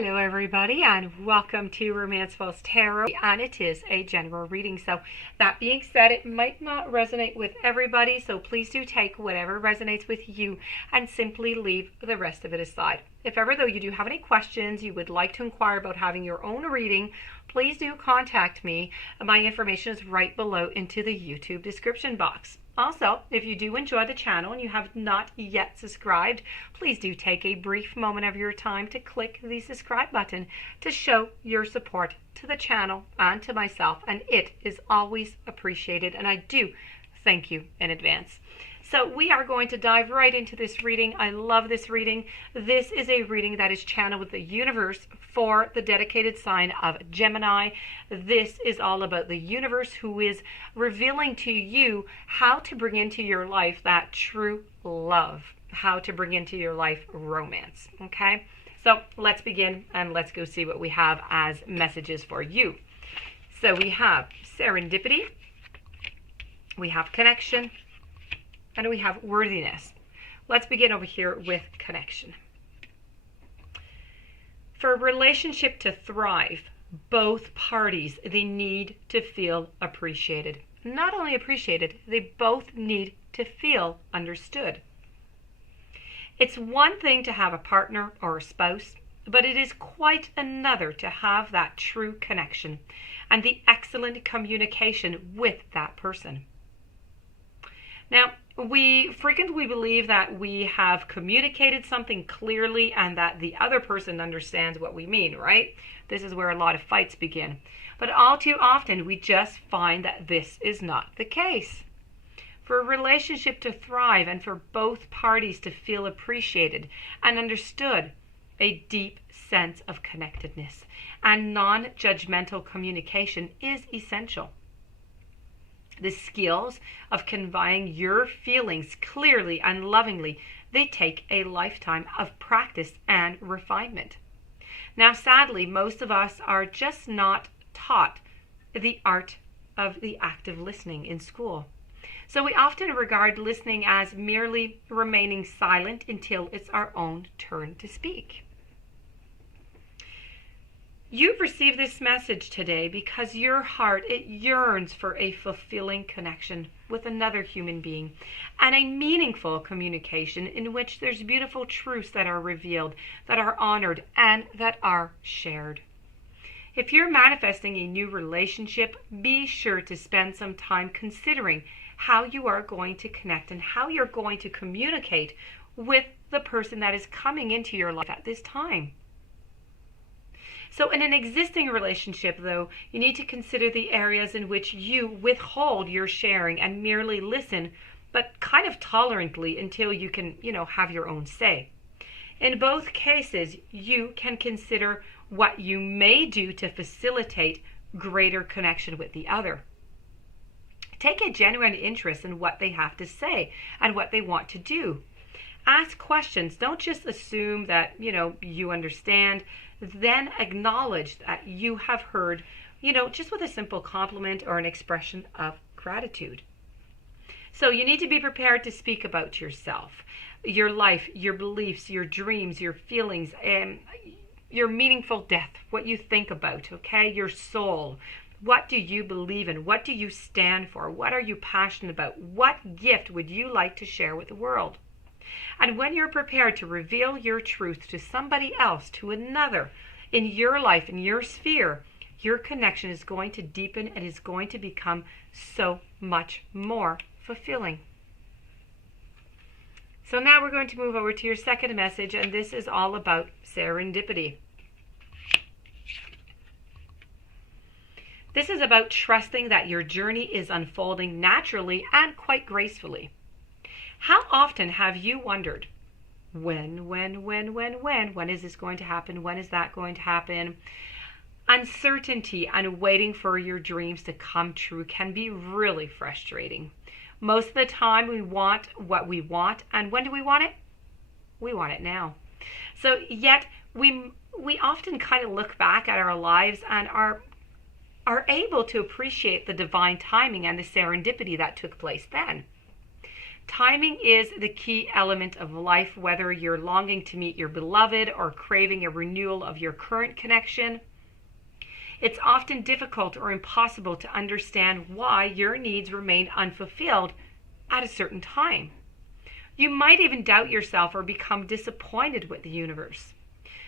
Hello everybody and welcome to Romancefull's Tarot, and it is a general reading. So that being said, it might not resonate with everybody, so please do take whatever resonates with you and simply leave the rest of it aside. If ever though you do have any questions, you would like to inquire about having your own reading, please do contact me. My information is right below into the YouTube description box. Also, if you do enjoy the channel and you have not yet subscribed, please do take a brief moment of your time to click the subscribe button to show your support to the channel and to myself, and it is always appreciated, and I do thank you in advance. So we are going to dive right into this reading. I love this reading. This is a reading that is channeled with the universe for the dedicated sign of Gemini. This is all about the universe who is revealing to you how to bring into your life that true love, how to bring into your life romance. Okay, so let's begin and let's go see what we have as messages for you. So we have serendipity, we have connection, and we have worthiness. Let's begin over here with connection. For a relationship to thrive, both parties, they need to feel appreciated. Not only appreciated, they both need to feel understood. It's one thing to have a partner or a spouse, but it is quite another to have that true connection and the excellent communication with that person. Now, we frequently believe that we have communicated something clearly and that the other person understands what we mean, right? This is where a lot of fights begin. But all too often, we just find that this is not the case. For a relationship to thrive and for both parties to feel appreciated and understood, a deep sense of connectedness and non-judgmental communication is essential. The skills of conveying your feelings clearly and lovingly, they take a lifetime of practice and refinement. Now, sadly, most of us are just not taught the art of the active listening in school. So we often regard listening as merely remaining silent until it's our own turn to speak. You've received this message today because your heart, it yearns for a fulfilling connection with another human being and a meaningful communication in which there's beautiful truths that are revealed, that are honored, and that are shared. If you're manifesting a new relationship, be sure to spend some time considering how you are going to connect and how you're going to communicate with the person that is coming into your life at this time. So in an existing relationship, though, you need to consider the areas in which you withhold your sharing and merely listen, but kind of tolerantly until you can, have your own say. In both cases, you can consider what you may do to facilitate greater connection with the other. Take a genuine interest in what they have to say and what they want to do. Ask questions. Don't just assume that, you understand. Then acknowledge that you have heard, just with a simple compliment or an expression of gratitude. So you need to be prepared to speak about yourself, your life, your beliefs, your dreams, your feelings, and your meaningful depth, what you think about, okay? Your soul. What do you believe in? What do you stand for? What are you passionate about? What gift would you like to share with the world? And when you're prepared to reveal your truth to somebody else, to another, in your life, in your sphere, your connection is going to deepen and is going to become so much more fulfilling. So now we're going to move over to your second message, and this is all about serendipity. This is about trusting that your journey is unfolding naturally and quite gracefully. How often have you wondered, when is this going to happen? When is that going to happen? Uncertainty and waiting for your dreams to come true can be really frustrating. Most of the time we want what we want, and when do we want it? We want it now. So yet we often kind of look back at our lives and are able to appreciate the divine timing and the serendipity that took place then. Timing is the key element of life, whether you're longing to meet your beloved or craving a renewal of your current connection. It's often difficult or impossible to understand why your needs remain unfulfilled at a certain time. You might even doubt yourself or become disappointed with the universe.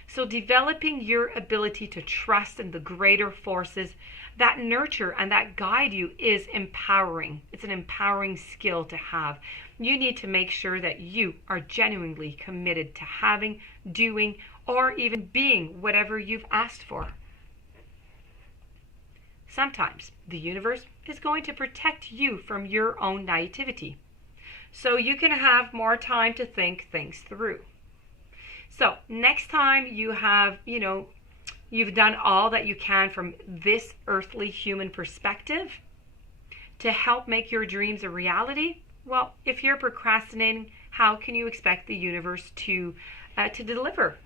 So developing your ability to trust in the greater forces that nurture and that guide you is empowering. It's an empowering skill to have. You need to make sure that you are genuinely committed to having, doing, or even being whatever you've asked for. Sometimes the universe is going to protect you from your own naivety, so you can have more time to think things through. So next time you have, you've done all that you can from this earthly human perspective to help make your dreams a reality, well, if you're procrastinating, how can you expect the universe to deliver?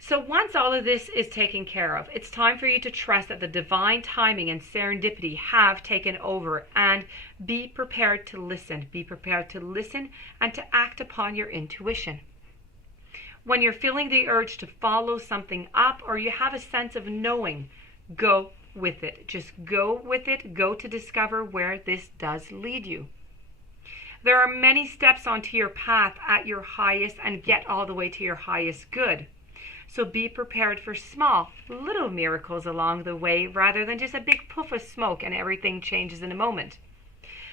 So once all of this is taken care of, it's time for you to trust that the divine timing and serendipity have taken over, and be prepared to listen. Be prepared to listen and to act upon your intuition. When you're feeling the urge to follow something up, or you have a sense of knowing, go with it. Just go with it. Go to discover where this does lead you. There are many steps onto your path at your highest and get all the way to your highest good. So be prepared for small, little miracles along the way, rather than just a big puff of smoke and everything changes in a moment.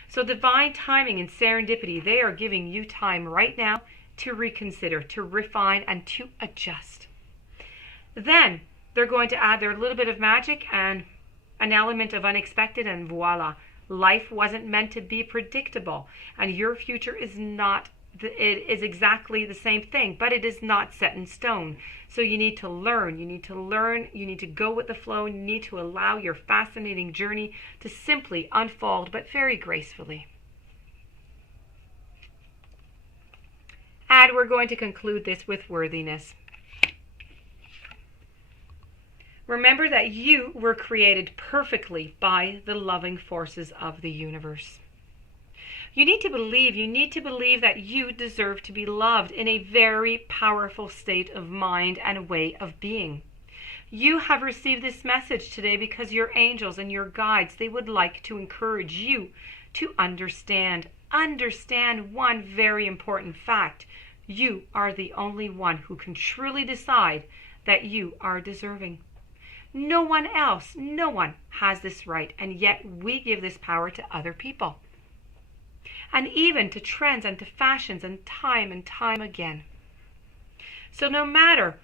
So divine timing and serendipity, they are giving you time right now to reconsider, to refine, and to adjust. Then they're going to add their little bit of magic and an element of unexpected, and voila, life wasn't meant to be predictable, and your future is not. It is exactly the same thing, but it is not set in stone. So you need to learn, you need to go with the flow, and you need to allow your fascinating journey to simply unfold, but very gracefully. And we're going to conclude this with worthiness. Remember that you were created perfectly by the loving forces of the universe. You need to believe that you deserve to be loved in a very powerful state of mind and way of being. You have received this message today because your angels and your guides, they would like to encourage you to understand one very important fact. You are the only one who can truly decide that you are deserving. No one else, no one has this right, and yet we give this power to other people. And even to trends and to fashions and time again. So no matter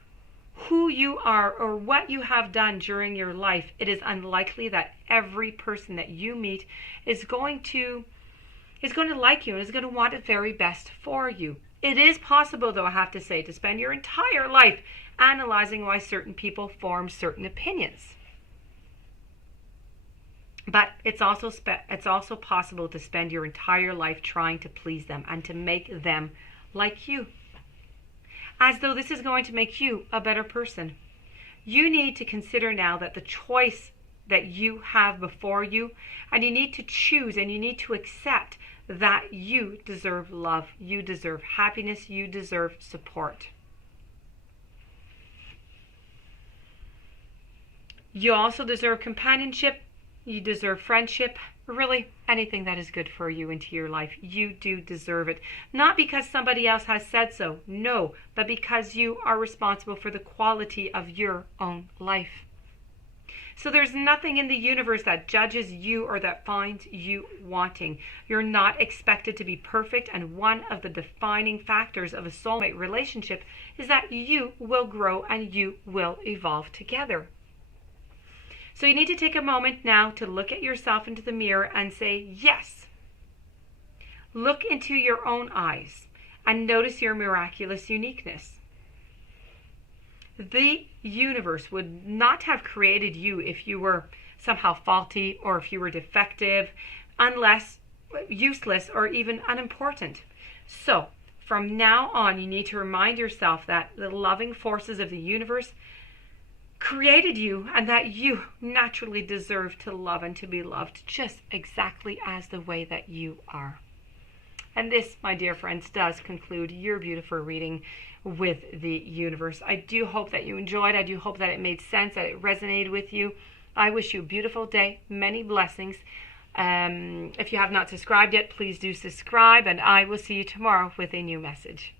who you are or what you have done during your life, it is unlikely that every person that you meet is going to like you and is going to want the very best for you. It is possible, though, I have to say, to spend your entire life analyzing why certain people form certain opinions. But it's also possible to spend your entire life trying to please them and to make them like you, as though this is going to make you a better person. You need to consider now that the choice that you have before you, and you need to choose and you need to accept that you deserve love, you deserve happiness, you deserve support. You also deserve companionship. You deserve friendship, really anything that is good for you into your life. You do deserve it. Not because somebody else has said so, no, but because you are responsible for the quality of your own life. So there's nothing in the universe that judges you or that finds you wanting. You're not expected to be perfect, and one of the defining factors of a soulmate relationship is that you will grow and you will evolve together. So you need to take a moment now to look at yourself into the mirror and say, yes. Look into your own eyes and notice your miraculous uniqueness. The universe would not have created you if you were somehow faulty or if you were defective, unless useless or even unimportant. So from now on, you need to remind yourself that the loving forces of the universe created you and that you naturally deserve to love and to be loved just exactly as the way that you are. And this, my dear friends, does conclude your beautiful reading with the universe. I do hope that you enjoyed. I do hope that it made sense, that it resonated with you. I wish you a beautiful day, many blessings. If you have not subscribed yet, please do subscribe, and I will see you tomorrow with a new message.